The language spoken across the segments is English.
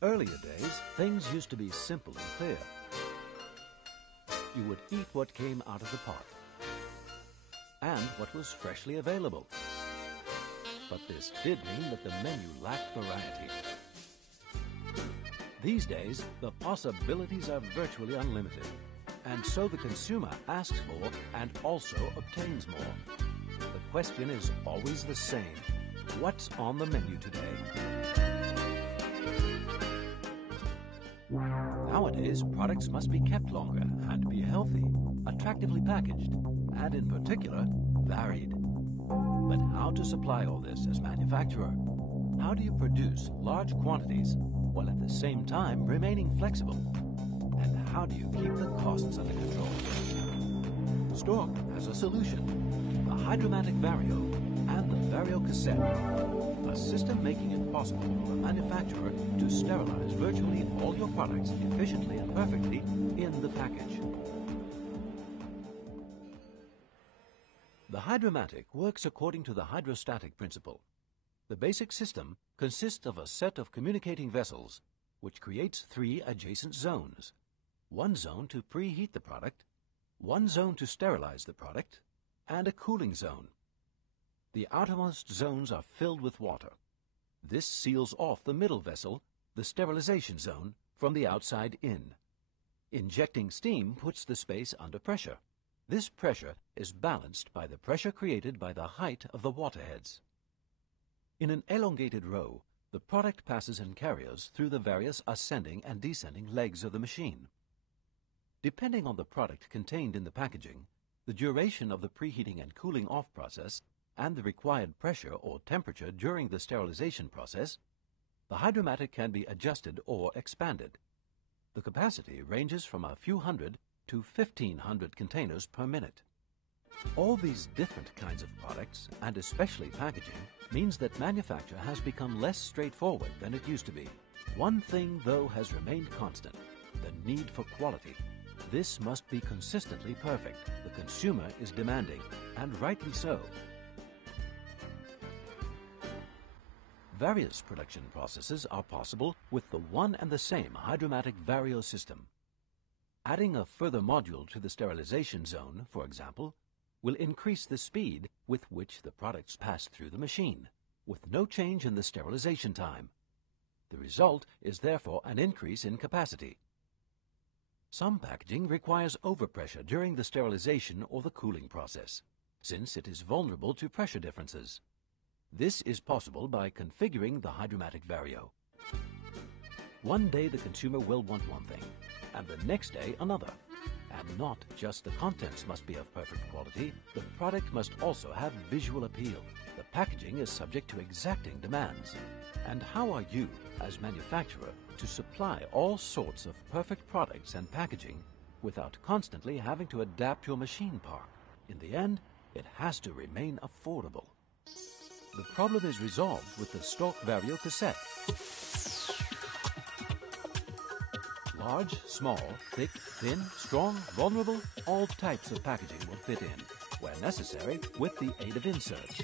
Earlier days, things used to be simple and clear. You would eat what came out of the pot and what was freshly available. But this did mean that the menu lacked variety. These days, the possibilities are virtually unlimited, and so the consumer asks for and also obtains more. The question is always the same: what's on the menu today? Nowadays, products must be kept longer and be healthy, attractively packaged, and in particular, varied. But how to supply all this as manufacturer? How do you produce large quantities while at the same time remaining flexible? And how do you keep the costs under control? Stork has a solution: the Hydromatic Vario and the Vario Cassette, a system making it possible for a manufacturer to sterilize virtually all your products efficiently and perfectly in the package. The Hydromatic works according to the hydrostatic principle. The basic system consists of a set of communicating vessels, which creates 3 adjacent zones: one zone to preheat the product, one zone to sterilize the product, and a cooling zone. The outermost zones are filled with water. This seals off the middle vessel, the sterilization zone, from the outside in. Injecting steam puts the space under pressure. This pressure is balanced by the pressure created by the height of the waterheads. In an elongated row, the product passes in carriers through the various ascending and descending legs of the machine. Depending on the product contained in the packaging, the duration of the preheating and cooling off process, and the required pressure or temperature during the sterilization process, the Hydromatic can be adjusted or expanded. The capacity ranges from a few hundred to 1,500 containers per minute. All these different kinds of products, and especially packaging, means that manufacture has become less straightforward than it used to be. One thing, though, has remained constant: the need for quality. This must be consistently perfect. The consumer is demanding, and rightly so. Various production processes are possible with the one and the same Hydromatic Vario system. Adding a further module to the sterilization zone, for example, will increase the speed with which the products pass through the machine, with no change in the sterilization time. The result is therefore an increase in capacity. Some packaging requires overpressure during the sterilization or the cooling process, since it is vulnerable to pressure differences. This is possible by configuring the Hydromatic Vario. One day the consumer will want one thing, and the next day another. And not just the contents must be of perfect quality, the product must also have visual appeal. The packaging is subject to exacting demands. And how are you, as manufacturer, to supply all sorts of perfect products and packaging without constantly having to adapt your machine park? In the end, it has to remain affordable. The problem is resolved with the Stork Vario Cassette. Large, small, thick, thin, strong, vulnerable, all types of packaging will fit in, where necessary, with the aid of inserts.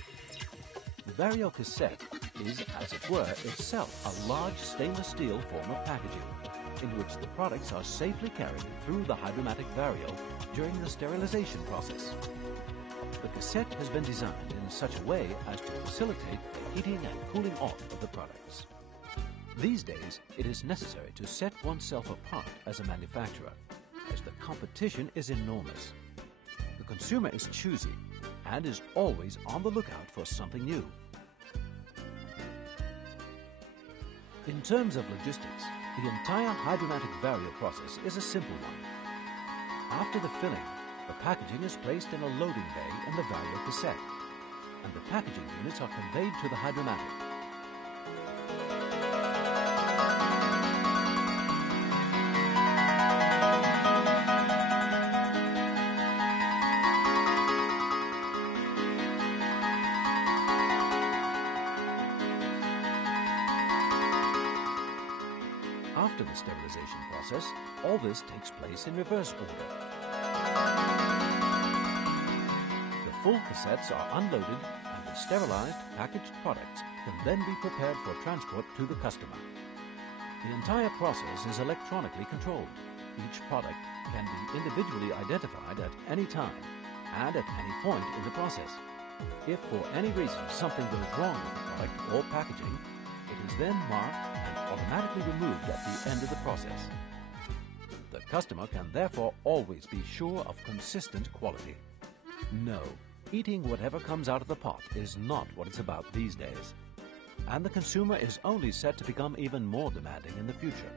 The Vario Cassette is, as it were, itself a large stainless steel form of packaging, in which the products are safely carried through the Hydromatic Vario during the sterilization process. The cassette has been designed in such a way as to facilitate the heating and cooling off of the products. These days, it is necessary to set oneself apart as a manufacturer, as the competition is enormous. The consumer is choosy and is always on the lookout for something new. In terms of logistics, the entire Hydromatic Vario process is a simple one. After the filling, the packaging is placed in a loading bay in the Vario Cassette, and the packaging units are conveyed to the Hydromatic. After the sterilization process, all this takes place in reverse order. The full cassettes are unloaded and the sterilized, packaged products can then be prepared for transport to the customer. The entire process is electronically controlled. Each product can be individually identified at any time and at any point in the process. If for any reason something goes wrong with the product or packaging, it is then marked and automatically removed at the end of the process. The customer can therefore always be sure of consistent quality. No, eating whatever comes out of the pot is not what it's about these days. And the consumer is only set to become even more demanding in the future.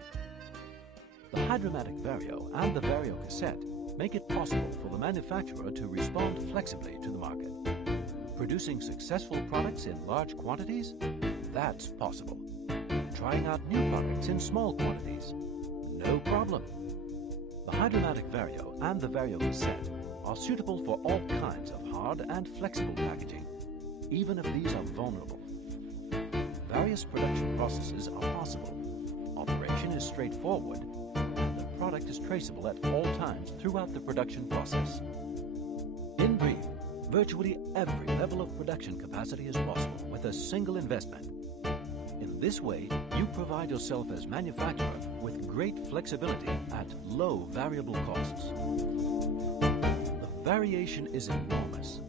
The Hydromatic Vario and the Vario Cassette make it possible for the manufacturer to respond flexibly to the market. Producing successful products in large quantities? That's possible. Trying out new products in small quantities? No problem. The Hydromatic Vario and the Vario Cassette are suitable for all kinds of hard and flexible packaging, even if these are vulnerable. Various production processes are possible. Operation is straightforward, and the product is traceable at all times throughout the production process. In brief, virtually every level of production capacity is possible with a single investment. In this way, you provide yourself as manufacturer with great flexibility at low variable costs. The variation is enormous.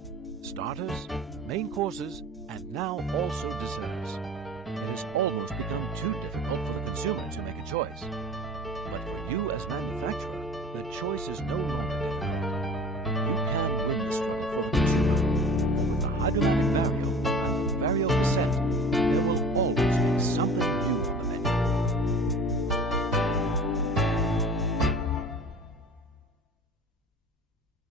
Starters, main courses, and now also desserts. It has almost become too difficult for the consumer to make a choice. But for you as manufacturer, the choice is no longer difficult.